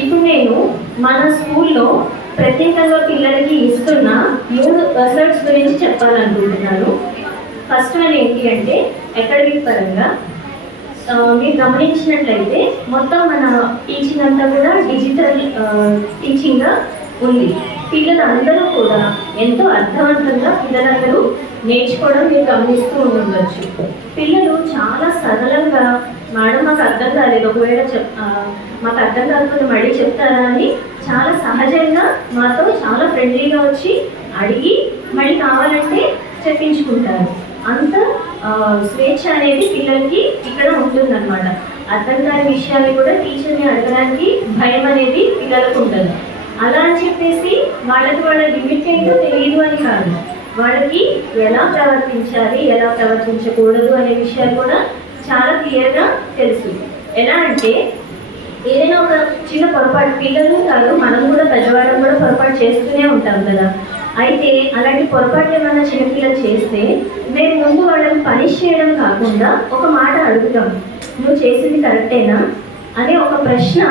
ఇప్పుడు నేను మన స్కూల్లో ప్రత్యేకంగా పిల్లలకి ఇస్తున్న మూడు రిజల్ట్స్ గురించి చెప్పాలనుకుంటున్నాను. ఫస్ట్ వన్ ఏంటి అంటే అకాడమిక్ పరంగా. మీరు గమనించినట్లయితే మొత్తం మన టీచింగ్ అంతా కూడా డిజిటల్ టీచింగ్గా ఉంది. పిల్లలందరూ కూడా ఎంతో అర్థవంతంగా పిల్లలందరూ నేర్చుకోవడం మీరు గమనిస్తూ ఉండవచ్చు పిల్లలు చాలా సరళంగా మేడం మాకు అర్థం కాలేదు. ఒకవేళ చెప్ మాకు అర్థం కాకపోతే మళ్ళీ చెప్తారా? అని చాలా సహజంగా మాతో చాలా ఫ్రెండ్లీగా వచ్చి అడిగి మళ్ళీ కావాలంటే చెప్పించుకుంటారు. అంత స్వేచ్ఛ అనేది పిల్లలకి ఇక్కడ ఉంటుందన్నమాట. అర్థం కాని విషయాలు కూడా టీచర్ని అడగడానికి భయం అనేది పిల్లలకు ఉంటుంది. అలా అని చెప్పేసి వాళ్ళకి వాళ్ళ లిమిట్ ఏంటో తెలియదు అని కాదు. వాళ్ళకి ఎలా ప్రవర్తించాలి ఎలా ప్రవర్తించకూడదు అనే విషయాలు కూడా చాలా క్లియర్గా తెలుసు ఎలా అంటే ఏదైనా ఒక చిన్న పొరపాటు పిల్లలు కాదు మనం కూడా పెద్దవాళ్ళం కూడా పొరపాటు చేస్తూనే ఉంటాం కదా. అయితే అలాంటి పొరపాటు ఏమైనా చిన్నపిల్లలు చేస్తే మేము ముందు వాళ్ళని పనిష్ చేయడం కాకుండా ఒక మాట అడుగుతాం. నువ్వు చేసింది కరెక్టేనా అనే ఒక ప్రశ్న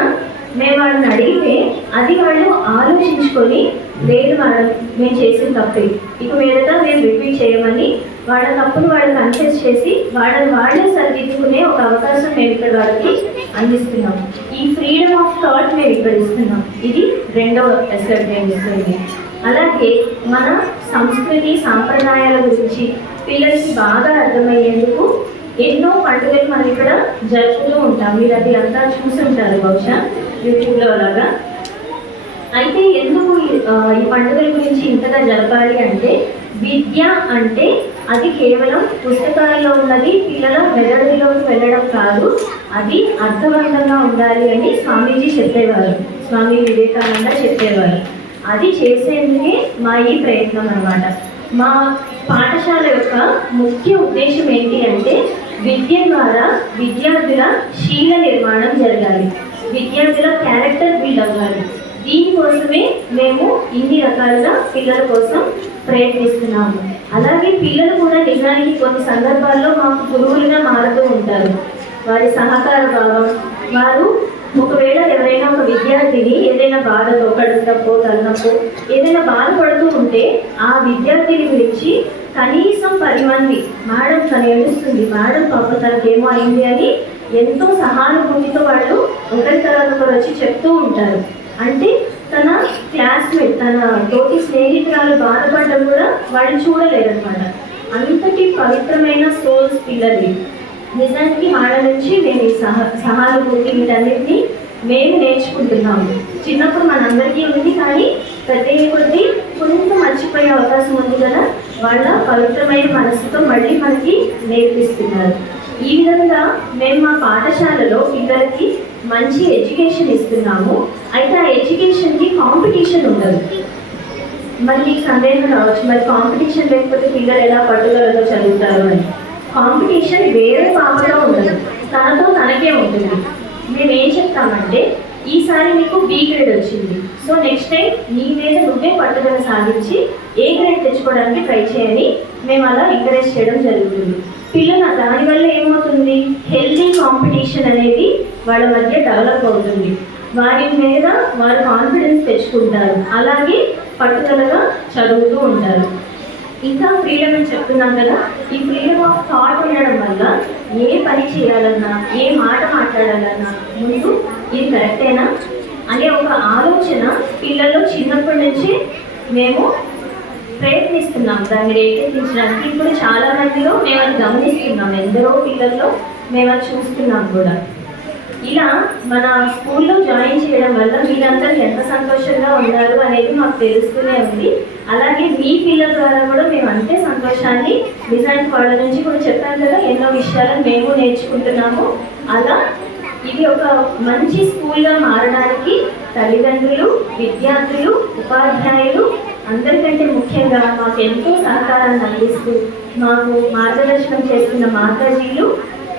మేము వాళ్ళని అడిగితే అది వాళ్ళు ఆలోచించుకొని లేదు మనం మేము చేసిన తప్పే. ఇక మీదట మేము రిపీట్ చేయమని వాళ్ళ తప్పును వాళ్ళు కన్ఫ్యూజ్ చేసి వాళ్ళని వాళ్ళే సరిదిద్దుకునే ఒక అవకాశం మేము ఇక్కడ వాళ్ళకి అందిస్తున్నాం. ఈ ఫ్రీడమ్ ఆఫ్ థాట్ మేము ఇక్కడ ఇస్తున్నాం. ఇది రెండవ ఎసెట్ మేము ఇస్తుంది అలాగే మన సంస్కృతి సాంప్రదాయాల గురించి పిల్లలకి బాగా అర్థమయ్యేందుకు ఎన్నో పండుగలు మనం ఇక్కడ జరుపుతూ ఉంటాం. మీరు అది అంతా చూసుంటారు బహుశా. యూట్యూబ్లో అలాగా. అయితే ఎందుకు ఈ- పండుగల గురించి ఇంతగా జరపాలి అంటే విద్య అంటే అది కేవలం పుస్తకాలలో ఉన్నది పిల్లల మెదడులోకి వెళ్ళడం కాదు అది అర్థవంతంగా ఉండాలి అని స్వామీజీ చెప్పేవారు. స్వామి వివేకానంద చెప్పేవారు. అది చేసేందుకే మా ఈ ప్రయత్నం అన్నమాట. మా పాఠశాల యొక్క ముఖ్య ఉద్దేశం ఏంటి అంటే విద్య ద్వారా విద్యార్థుల శీల నిర్మాణం జరగాలి. విద్యార్థుల క్యారెక్టర్ బిల్డ్ అవ్వాలి. దీనికోసమే మేము ఇన్ని రకాలుగా పిల్లల కోసం ప్రయత్నిస్తున్నాము. అలాగే పిల్లలు కూడా నిజానికి కొన్ని సందర్భాల్లో మాకు గురువులుగా మారుతూ ఉంటారు. వారి సహకార భావం వారు ఒకవేళ ఎవరైనా ఒక విద్యార్థిని ఏదైనా బాధతో కడుపునప్పో తలనప్పో ఏదైనా బాధపడుతూ ఉంటే ఆ విద్యార్థిని గురించి కనీసం పది మంది మేడం తను ఏడుస్తుంది మేడం పాప తనకేమో అయింది అని ఎంతో సహానుభూతితో వాళ్ళు ఒకరి తర్వాత ఒకరు వచ్చి చెప్తూ ఉంటారు. అంటే తన క్లాస్మేట్ తన తోటి స్నేహితురాలు బాధపడడం కూడా వాళ్ళు చూడలేదన్నమాట. అంతటి పవిత్రమైన సోల్స్ పిల్లలు. నిజానికి వాళ్ళ నుంచి మేము ఈ సహ సహానుభూతి వీటన్నిటిని మేము నేర్చుకుంటున్నాము. చిన్నప్పుడు మనందరికీ ఉంది కానీ పెద్ద కొద్దీ కొంత మర్చిపోయే అవకాశం ఉంది కదా. వాళ్ళ పవిత్రమైన మనసుతో మళ్ళీ మనకి నేర్పిస్తున్నారు. ఈ విధంగా మేము మా పాఠశాలలో పిల్లలకి మంచి ఎడ్యుకేషన్ ఇస్తున్నాము. అయితే ఆ ఎడ్యుకేషన్కి కాంపిటీషన్ ఉండదు. మరి మీకు సందేహం రావచ్చు. మరి కాంపిటీషన్ లేకపోతే పిల్లలు ఎలా పట్టుదలతో చదువుతారు అని. కాంపిటీషన్ వేరే పాపలో ఉండదు తనతో తనకే ఉంటుంది. మేము ఏం చెప్తామంటే ఈసారి నీకు బి గ్రేడ్ వచ్చింది. సో నెక్స్ట్ టైం నీ మీద నువ్వే పట్టుదల సాధించి ఏ గ్రేడ్ తెచ్చుకోవడానికి ట్రై చేయని మేము అలా ఎంకరేజ్ చేయడం జరుగుతుంది. పిల్లల దానివల్ల ఏమవుతుంది? హెల్దీ కాంపిటీషన్ అనేది వాళ్ళ మధ్య డెవలప్ అవుతుంది. వారి మీద వారు కాన్ఫిడెన్స్ తెచ్చుకుంటారు. అలాగే పట్టుదలగా చదువుతూ ఉంటారు. ఇంకా ఫ్రీడమ్ అని చెప్తున్నాం కదా ఈ ఫ్రీడమ్ ఆఫ్ థాట్ ఉండడం వల్ల ఏ పని చేయాలన్నా ఏ మాట మాట్లాడాలన్నా ముందు ఇది కరెక్టేనా అనే ఒక ఆలోచన పిల్లల్లో చిన్నప్పటి నుంచి మేము ప్రయత్నిస్తున్నాం. దాన్ని రేకెత్తించడానికి ఇప్పుడు చాలా మందిలో మేము అది గమనిస్తున్నాం. ఎందరో పిల్లల్లో మేము అది చూస్తున్నాం కూడా. ఇలా మన స్కూల్లో జాయిన్ చేయడం వల్ల మీరందరూ ఎంత సంతోషంగా ఉన్నారు అనేది మాకు తెలుస్తూనే ఉంది. అలాగే మీ పిల్లల ద్వారా కూడా మేము అంతే సంతోషాన్ని డిజైన్ వాళ్ళ నుంచి కూడా చెప్పాను కదా ఎన్నో విషయాలను మేము నేర్చుకుంటున్నాము. అలా ఇది ఒక మంచి స్కూల్గా మారడానికి తల్లిదండ్రులు విద్యార్థులు ఉపాధ్యాయులు అందరికంటే ముఖ్యంగా మాకు ఎంతో సహకారాన్ని అందిస్తూ మాకు మార్గదర్శనం చేస్తున్న మాతాజీలు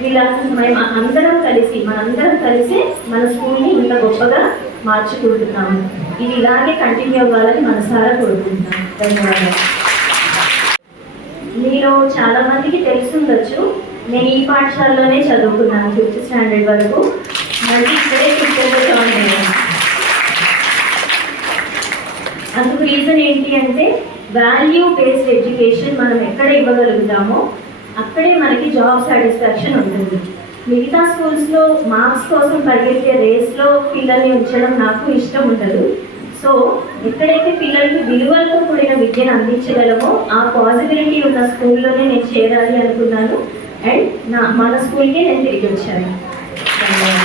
వీళ్ళ మేము అందరం కలిసి మనందరం కలిసి మన స్కూల్ని ఇంత గొప్పగా మార్చుకుంటున్నాము. ఇది ఇలాగే కంటిన్యూ అవ్వాలని మనసారా కోరుకుంటున్నాను ధన్యవాదాలు. మీలో చాలా మందికి తెలుసుండొచ్చు నేను ఈ పాఠశాలలోనే చదువుకున్నాను ఫిఫ్త్ స్టాండర్డ్ వరకు. మళ్ళీ ఇక్కడే అందుకు రీజన్ ఏంటి అంటే వాల్యూ బేస్డ్ ఎడ్యుకేషన్ మనం ఎక్కడ ఇవ్వగలుగుతామో అక్కడే మనకి జాబ్ సాటిస్ఫాక్షన్ ఉంటుంది. మిగతా స్కూల్స్లో మార్క్స్ కోసం పరిగెత్తే రేస్లో పిల్లల్ని ఉంచడం నాకు ఇష్టం ఉండదు. సో ఎక్కడైతే పిల్లలకి విలువలతో కూడిన విద్యను అందించగలమో ఆ పాసిబిలిటీ ఉన్న స్కూల్లోనే నేను చేరాలి అనుకున్నాను. అండ్ నా మన స్కూల్కే నేను తిరిగి వచ్చాను. ధన్యవాదాలు.